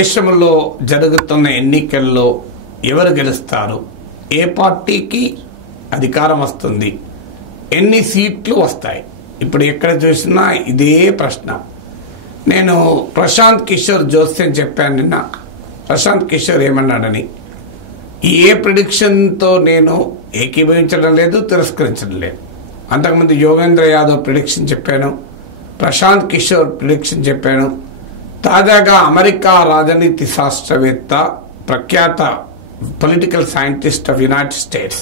దేశంలో జరుగుతున్న ఎన్నికల్లో ఎవరు గెలుస్తారు, ఏ పార్టీకి అధికారం వస్తుంది, ఎన్ని సీట్లు వస్తాయి, ఇప్పుడు ఎక్కడ చూసినా ఇదే ప్రశ్న. నేను ప్రశాంత్ కిషోర్ జోస్యం చెప్పాను నిన్న. ప్రశాంత్ కిషోర్ ఏమన్నాడని, ఈ ఏ ప్రిడిక్షన్తో నేను ఏకీభవించడం లేదు, తిరస్కరించడం లేదు. అంతకుముందు యోగేంద్ర యాదవ్ ప్రిడిక్షన్ చెప్పాను, ప్రశాంత్ కిషోర్ ప్రిడిక్షన్ చెప్పాను. తాజాగా అమెరికా రాజనీతి శాస్త్రవేత్త, ప్రఖ్యాత political scientist of United States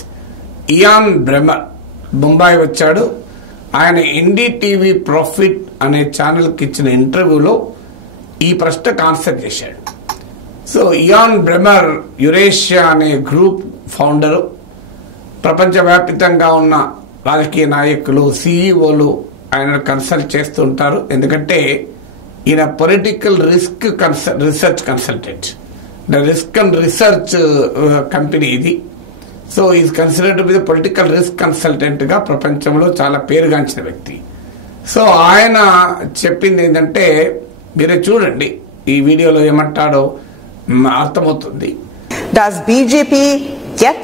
Ian Bremmer Mumbai వచ్చాడు. ఆయన ఎన్డీటీవీ ప్రాఫిట్ అనే ఛానల్కి ఇచ్చిన ఇంటర్వ్యూలో ఈ ప్రశ్నకు ఆన్సర్ చేశాడు. సో ఇయాన్ బ్రెమర్ యురేషియా అనే గ్రూప్ ఫౌండరు. ప్రపంచవ్యాప్తంగా ఉన్న రాజకీయ నాయకులు, సిఇఓలు ఆయన కన్సల్ట్ చేస్తూ ఉంటారు. ఎందుకంటే ఈయన political research consultant, risk and research company ఇది. So is considered with political risk consultant గా ప్రపంచంలో చాలా పేరుగాంచిన వ్యక్తి. సో ఆయన చెప్పింది ఏంటంటే, మీరే చూడండి ఈ వీడియోలో ఏమంటాడో అర్థమవుతుంది. Does BJP get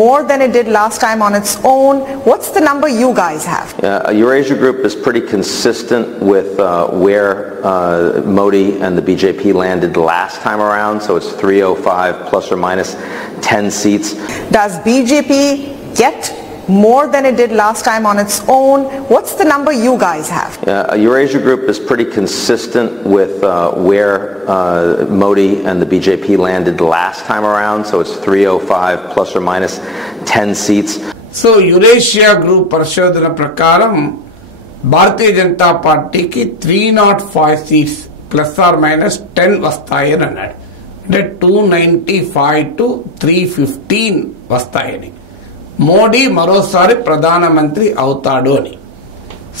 more than it did last time on its own? What's the number you guys have? Eurasia Group is pretty consistent with where Modi and the BJP landed last time around, so it's 305 plus or minus 10 seats. Does BJP get more than it did last time on its own? What's the number you guys have? Eurasia Group is pretty consistent with where Modi and the BJP landed last time around, so it's 305 plus or minus 10 seats. So Eurasia group పరిశోధన ప్రకారం భారతీయ జనతా పార్టీకి 305 seats plus are minus 10 వస్తాయని అన్నాడు. అంటే 295 to 315 వస్తాయని. మోడీ మరోసారి ప్రధానమంత్రి అవుతాడు అని.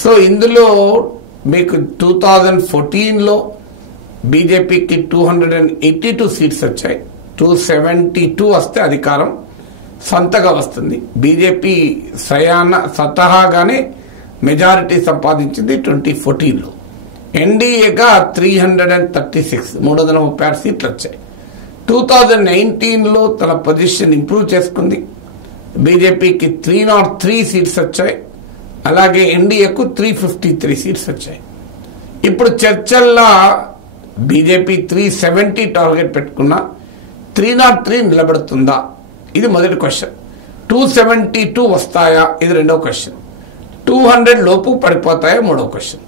సో ఇందులో మీకు 2014లో బీజేపీకి 282 సీట్స్ వచ్చాయి. 272 వస్తే అధికారం సొంతగా వస్తుంది. బీజేపీ స్వతహాగానే మెజారిటీ సంపాదించింది 2014లో. ఎన్డీఏగా 336 336 సీట్లు వచ్చాయి. 2019లో తన పొజిషన్ ఇంప్రూవ్ చేసుకుంది. బీజేపీకి 303 సీట్స్ వచ్చాయి. అలాగే ఎన్డీఏకు 353 సీట్స్ వచ్చాయి. ఇప్పుడు చర్చల్లో బీజేపీ 370 టార్గెట్ పెట్టుకున్నా 303 నిలబడుతుందా, ఇది మొదటి క్వశ్చన్. 272 వస్తాయా, ఇది రెండో క్వశ్చన్. 200 లోపు పడిపోతాయా, మూడో క్వశ్చన్.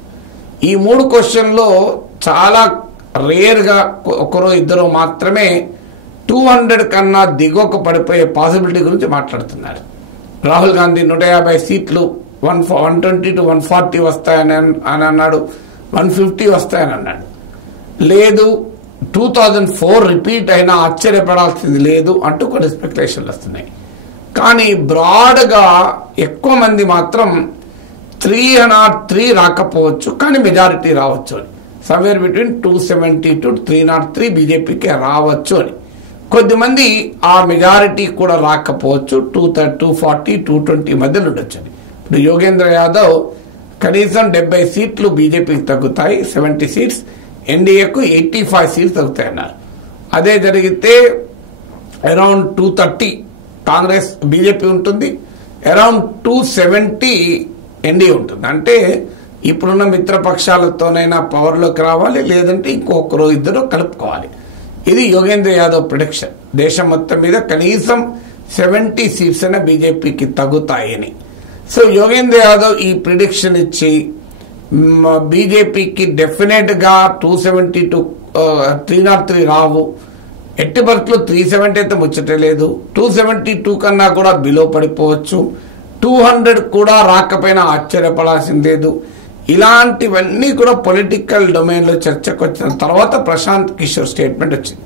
ఈ మూడు క్వశ్చన్లో చాలా రేర్గా ఒకరో ఇద్దరు మాత్రమే 200 కన్నా దిగువకు పడిపోయే పాసిబిలిటీ గురించి మాట్లాడుతున్నారు. రాహుల్ గాంధీ 150 సీట్లు 120 to 140 వస్తాయని అన్నాడు, 150 వస్తాయని అన్నాడు. లేదు 2004 రిపీట్ అయినా ఆశ్చర్యపడాల్సింది లేదు అంటూ కొన్ని స్పెక్యులేషన్లు వస్తున్నాయి. కానీ బ్రాడ్గా ఎక్కువ మంది మాత్రం 303 రాకపోవచ్చు, కానీ మెజారిటీ రావచ్చు అని. సమ్వేర్ బిట్వీన్ 270 to 303 బీజేపీకి రావచ్చు అని. కొద్దిమంది ఆ మెజారిటీ కూడా రాకపోవచ్చు, 240 220 మధ్యలో ఉండొచ్చు అని. ఇప్పుడు యోగేంద్ర యాదవ్ కనీసం 70 సీట్లు బీజేపీకి తగ్గుతాయి, 70 సీట్స్. ఎన్డీఏకు 85 సీట్స్ తగ్గుతాయి అన్నారు. అదే జరిగితే అరౌండ్ 230 కాంగ్రెస్ బీజేపీ ఉంటుంది, అరౌండ్ 270 ఎన్డీఏ ఉంటుంది. అంటే ఇప్పుడున్న మిత్రపక్షాలతోనైనా పవర్లోకి రావాలి, లేదంటే ఇంకొకరు ఇద్దరు కలుపుకోవాలి. ఇది యోగేంద్ర యాదవ్ ప్రిడిక్షన్. దేశం మొత్తం మీద కనీసం 70 సీట్స్ అయినా బీజేపీకి తగ్గుతాయని. సో యోగేంద్ర యాదవ్ ఈ ప్రిడిక్షన్ ఇచ్చి బీజేపీకి డెఫినెట్ గా 270 to 303 రావు, ఎట్టి బర్త్లో 370 అయితే ముచ్చటే లేదు, 272 కన్నా కూడా బిలో పడిపోవచ్చు, 200 కూడా రాకపోయినా ఆశ్చర్యపడాల్సింది లేదు. ఇలాంటివన్నీ కూడా పొలిటికల్ డొమైన్లో చర్చకు వచ్చిన తర్వాత ప్రశాంత్ కిషోర్ స్టేట్మెంట్ వచ్చింది.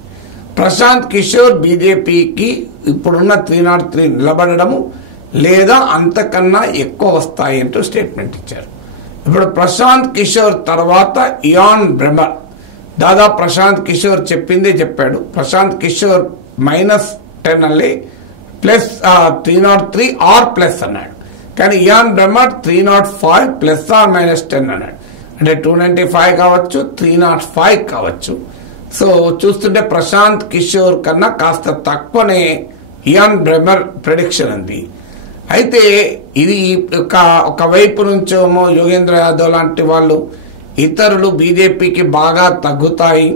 ప్రశాంత్ కిషోర్ బీజేపీకి ఇప్పుడున్న 303 నిలబడము లేదా అంతకన్నా ఎక్కువ వస్తాయి అంటూ స్టేట్మెంట్ ఇచ్చారు. ఇప్పుడు ప్రశాంత్ కిషోర్ తర్వాత ఇయాన్ బ్రెమర్ దాదాపు ప్రశాంత్ కిషోర్ చెప్పిందే చెప్పాడు. ప్రశాంత్ కిషోర్ -10 అల్లి ప్లస్ 303 ఆర్ ప్లస్ అన్నాడు. కానీ ఇయాన్ బ్రెమర్ 305 ప్లస్ ఆర్ -10 అన్నాడు. అంటే 295 కావచ్చు, 305 కావచ్చు. సో చూస్తుంటే ప్రశాంత్ కిషోర్ కన్నా కాస్త తక్కువనే ఇయాన్ బ్రెమర్ ప్రెడిక్షన్ ఉంది. అయితే ఇది ఒకవైపు నుంచేమో యోగేంద్ర యాదవ్ లాంటి వాళ్ళు ఇతరులు బీజేపీకి బాగా తగ్గుతాయి,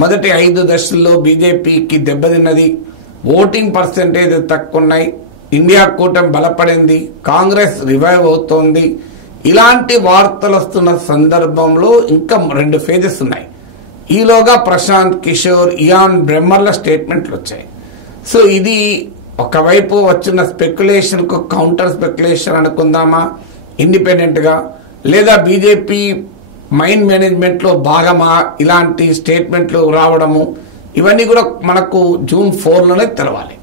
మొదటి 5 దశల్లో బీజేపీకి దెబ్బతిన్నది, ఓటింగ్ పర్సెంటేజ్ తక్కువ ఉన్నాయి, ఇండియా కూటమి బలపడింది, కాంగ్రెస్ రివైవ్ అవుతోంది, ఇలాంటి వార్తలు వస్తున్న సందర్భంలో ఇంకా 2 ఫేజెస్ ఉన్నాయి. ఈలోగా ప్రశాంత్ కిషోర్, ఇయాన్ బ్రెమ్మర్ల స్టేట్మెంట్లు వచ్చాయి. సో ఇది ఒకవైపు వచ్చిన స్పెక్యులేషన్ కు కౌంటర్ స్పెక్యులేషన్ అనుకుందామా ఇండిపెండెంట్ గా, లేదా బీజేపీ మైండ్ మేనేజ్మెంట్ లో భాగమా ఇలాంటి స్టేట్మెంట్లు రావడము, ఇవన్నీ కూడా మనకు జూన్ 4 లోనే తెలవాలి.